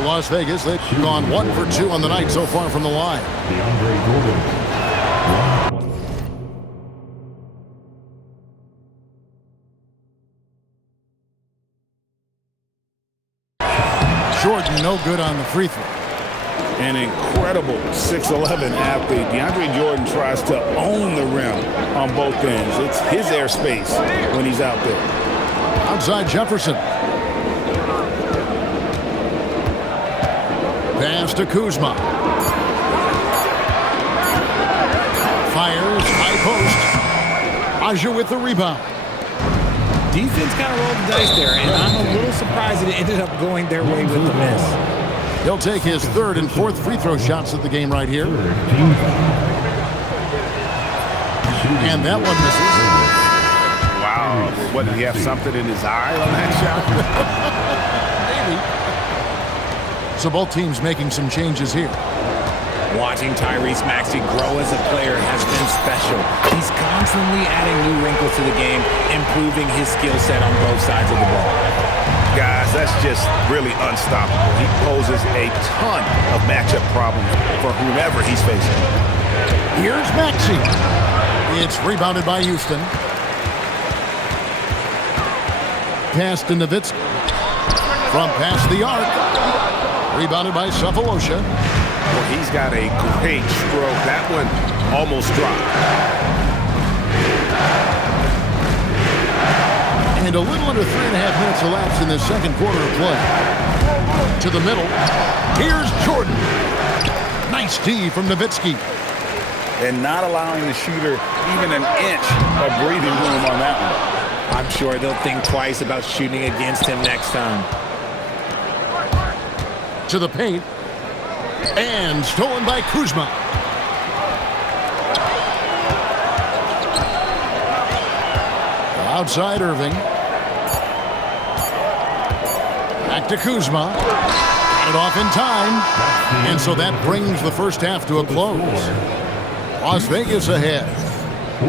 For Las Vegas, they've gone 1 for 2 on the night so far from the line. Jordan, no good on the free throw. An incredible 6'11" athlete. DeAndre Jordan tries to own the rim on both ends. It's his airspace when he's out there. Outside Jefferson. Pass to Kuzma. Fires, high post. Aja with the rebound. Defense kind of rolled the dice there, and I'm a little surprised that it ended up going their way with the miss. He'll take his 3rd and 4th free throw shots of the game right here. And that one misses. Wow. What, did he have something in his eye on that shot? Maybe. So both teams making some changes here. Watching Tyrese Maxey grow as a player has been special. He's constantly adding new wrinkles to the game, improving his skill set on both sides of the ball. Guys, that's just really unstoppable. He poses a ton of matchup problems for whomever he's facing. Here's Maxey. It's rebounded by Houston. Pass to Nowitzki. From past the arc. Rebounded by Cephalosha. Well, he's got a great stroke. That one almost dropped. And a little under 3.5 minutes elapsed in the second quarter of play. To the middle. Here's Jordan. Nice D from Nowitzki. And not allowing the shooter even an inch of breathing room on that one. I'm sure they'll think twice about shooting against him next time. To the paint. And stolen by Kuzma. Outside Irving. Back to Kuzma. Got it off in time. And so that brings the first half to a close. Las Vegas ahead.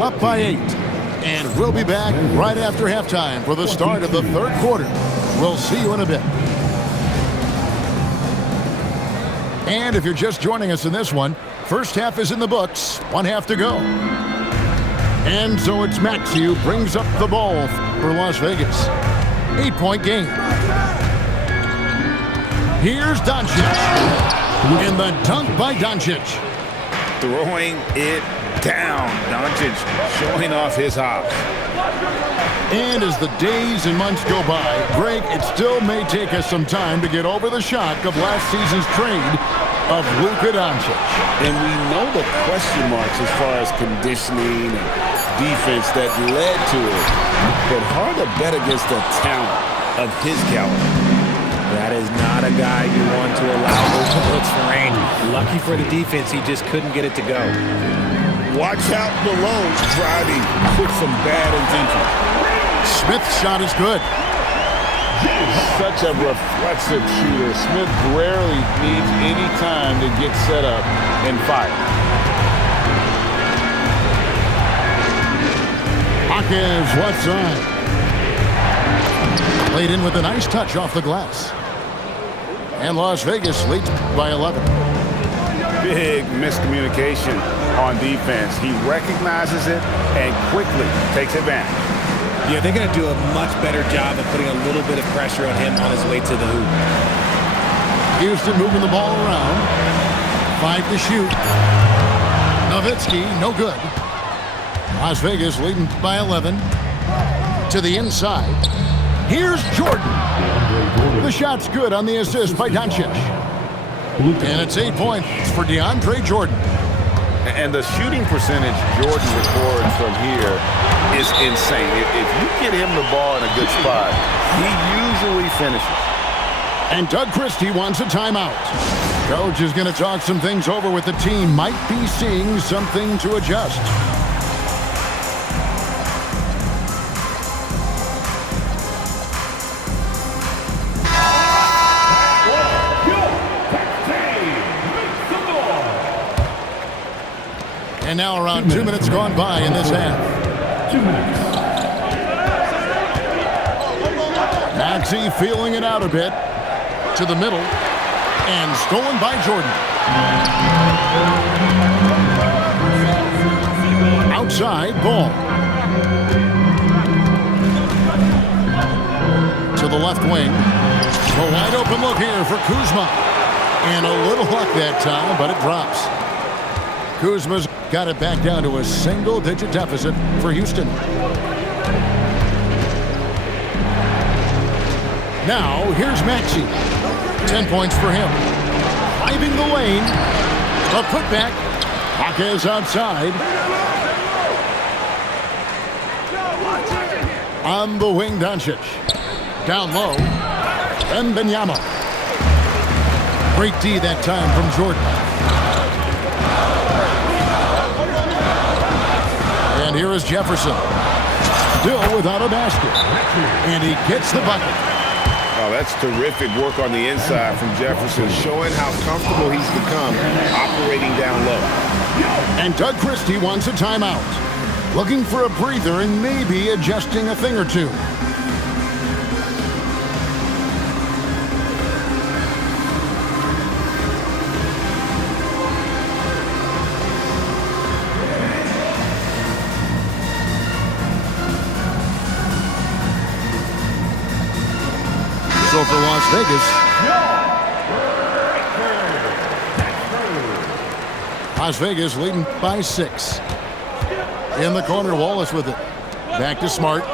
Up by 8. And we'll be back right after halftime for the start of the 3rd quarter. We'll see you in a bit. And if you're just joining us in this one, first half is in the books, 1 half to go. And so it's Maxey who brings up the ball for Las Vegas. 8-point game. Here's Doncic. And the dunk by Doncic. Throwing it down. Doncic showing off his hops. And as the days and months go by, Greg, it still may take us some time to get over the shock of last season's trade of Luka Doncic. And we know the question marks as far as conditioning and defense that led to it. But hard to bet against the talent of his caliber. That is not a guy you want to allow open looks for range. Lucky for the defense, he just couldn't get it to go. Watch out below, driving with some bad intention. Smith's shot is good. Such a reflexive shooter. Smith rarely needs any time to get set up and fire. Hawkins left side. Played in with a nice touch off the glass. And Las Vegas leads by 11. Big miscommunication on defense. He recognizes it and quickly takes advantage. Yeah, they're going to do a much better job of putting a little bit of pressure on him on his way to the hoop. Houston moving the ball around. 5 to shoot. Nowitzki, no good. Las Vegas leading by 11. To the inside. Here's Jordan. The shot's good on the assist by Doncic. And it's 8 points for DeAndre Jordan. And the shooting percentage Jordan records from here is insane. If you get him the ball in a good spot, he usually finishes. And Doug Christie wants a timeout. Coach is going to talk some things over with the team. Might be seeing something to adjust. And now around 2 minutes gone by in this half. 2 minutes. Maxey feeling it out a bit. To the middle. And stolen by Jordan. Outside ball. To the left wing. A wide open look here for Kuzma. And a little luck that time, but it drops. Kuzma's got it back down to a single-digit deficit for Houston. Now, here's Maxey. 10 points for him. Driving the lane. A putback. Jaquez outside. On the wing, Doncic. Down low. Wembanyama. Great D that time from Jordan. And here is Jefferson. Still without a basket. And he gets the bucket. Oh, that's terrific work on the inside from Jefferson, showing how comfortable he's become operating down low. And Doug Christie wants a timeout. Looking for a breather and maybe adjusting a thing or two. So for Las Vegas, Las Vegas leading by 6. In the corner, Wallace with it. Back to Smart.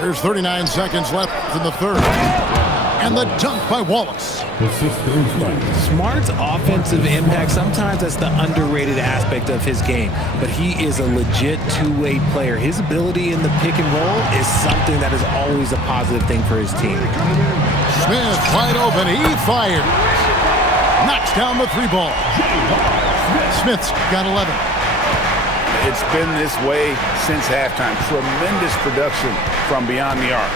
There's 39 seconds left in the third. And the dunk by Wallace. Smart's offensive impact, sometimes that's the underrated aspect of his game, but he is a legit two-way player. His ability in the pick and roll is something that is always a positive thing for his team. Smith wide open. He fires. Knocks down the 3 ball. Smith's got 11. It's been this way since halftime. Tremendous production from beyond the arc.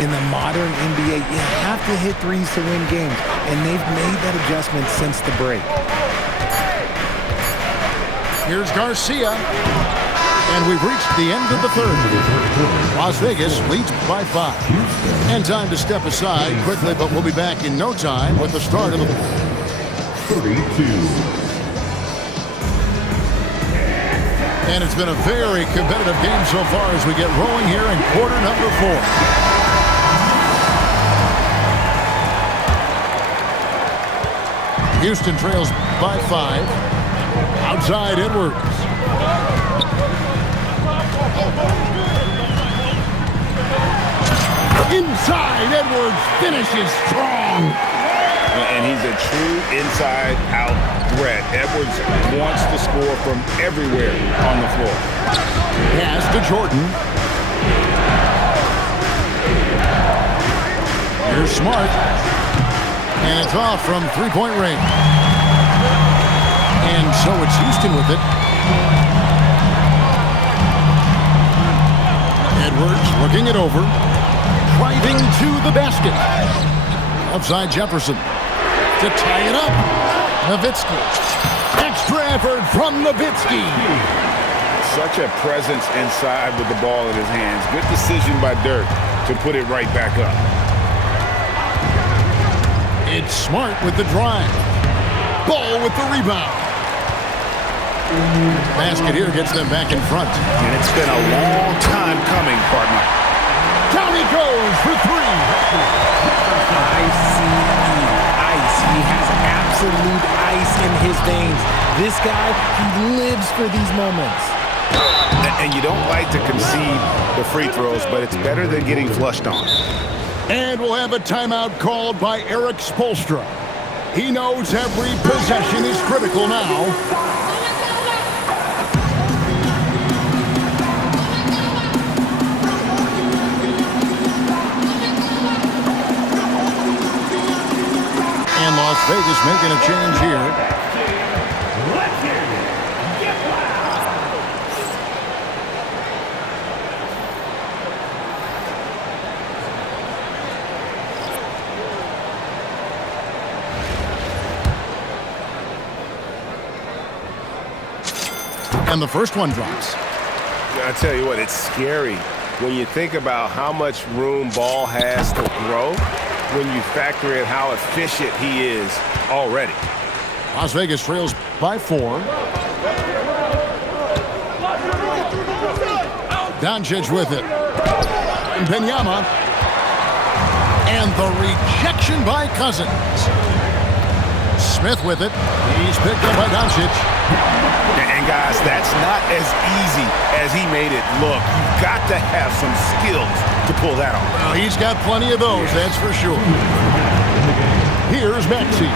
In the modern NBA, you have to hit threes to win games, and they've made that adjustment since the break. Here's Garcia, and we've reached the end of the third. Las Vegas leads by 5. And time to step aside quickly, but we'll be back in no time with the start of the 32. And it's been a very competitive game so far as we get rolling here in quarter number 4. Houston trails by 5. Outside Edwards. Inside Edwards finishes strong. And he's a true inside-out threat. Edwards wants to score from everywhere on the floor. Pass to Jordan. Here's Smart. And it's off from three-point range. And so it's Houston with it. Edwards looking it over. Driving to the basket. Outside Jefferson. To tie it up. Nowitzki. Extra effort from Nowitzki. Such a presence inside with the ball in his hands. Good decision by Dirk to put it right back up. It's Smart with the drive. Ball with the rebound. Basket here gets them back in front. And it's been a long time coming, partner. Down he goes for 3. Ice. He has absolute ice in his veins. This guy, he lives for these moments. And you don't like to concede the free throws, but it's better than getting flushed on. And we'll have a timeout called by Eric Spoelstra. He knows every possession is critical now. And Las Vegas making a change here. And the first one drops. I tell you what, it's scary when you think about how much room ball has to grow, when you factor in how efficient he is already. Las Vegas trails by 4. Doncic with it. And Benyama. And the rejection by Cousins. Smith with it. He's picked up by Doncic. And guys, that's not as easy as he made it look. You've got to have some skills to pull that off. Well, he's got plenty of those, that's for sure. Here's Maxey.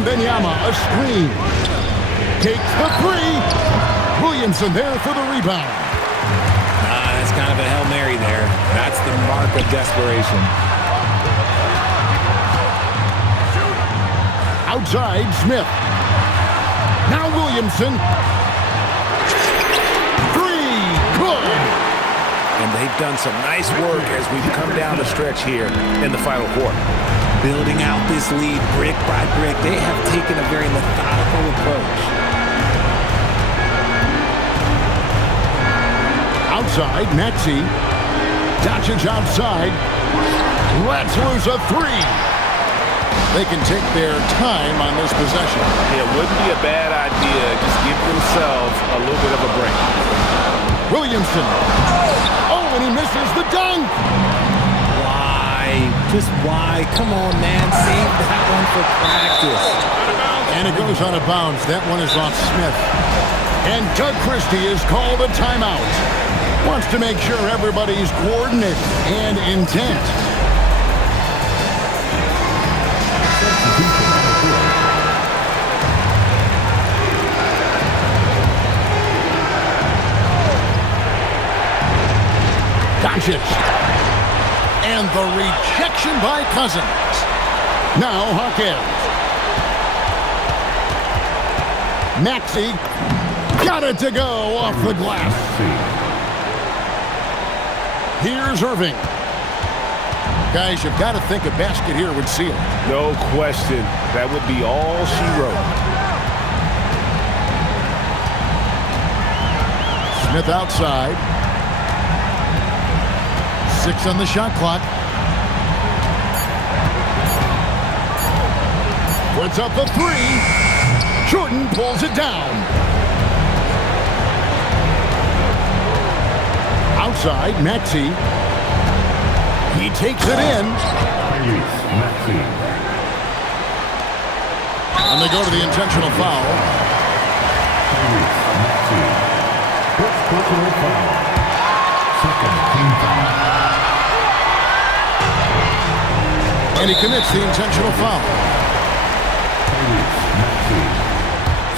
Benyama, a screen. Takes the 3. Williamson there for the rebound. That's kind of a Hail Mary there. That's the mark of desperation. Outside, Smith. Now Williamson. 3. Good. And they've done some nice work as we've come down the stretch here in the final quarter. Building out this lead brick by brick. They have taken a very methodical approach. Outside, Maxey. Doncic outside. Lets loose a 3. They can take their time on this possession. It wouldn't be a bad idea. Just give themselves a little bit of a break. Williamson. Oh, and he misses the dunk. Why? Just why? Come on, man. Save that one for practice. And it goes out of bounds. That one is off Smith. And Doug Christie is called a timeout. Wants to make sure everybody's coordinated and intent. Doncic. And the rejection by Cousins. Now Hawkins. Maxey got it to go off the glass. Here's Irving. Guys, you've got to think a basket here would seal it. No question. That would be all she wrote. Smith outside. 6 on the shot clock. Puts up the 3. Jordan pulls it down. Outside, Maxey. He takes it in. And they go to the intentional foul. And he commits the intentional foul.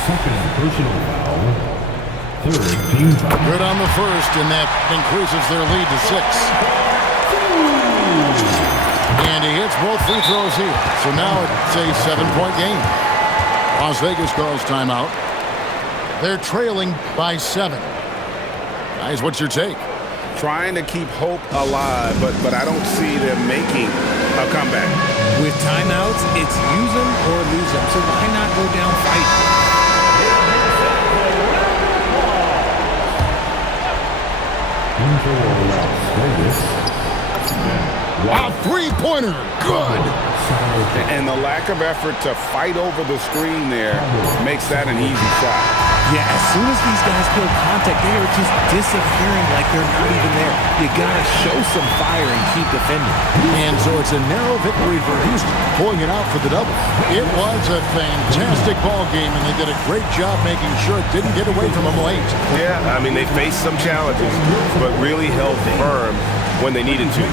Second personal foul. Third team foul. Good on the first, and that increases their lead to 6. And he hits both free throws here. So now it's a 7-point game. Las Vegas calls timeout. They're trailing by 7. Guys, what's your take? Trying to keep hope alive, but I don't see them making a comeback. With timeouts, it's use them or lose them. So why not go down fighting? A three-pointer. Good. And the lack of effort to fight over the screen there makes that an easy shot. Yeah, as soon as these guys feel contact, they are just disappearing like they're not even there. You gotta show some fire and keep defending. And so it's a narrow victory for Houston, pulling it out for the double. It was a fantastic ball game, and they did a great job making sure it didn't get away from them late. Yeah, I mean, they faced some challenges, but really held firm when they needed to.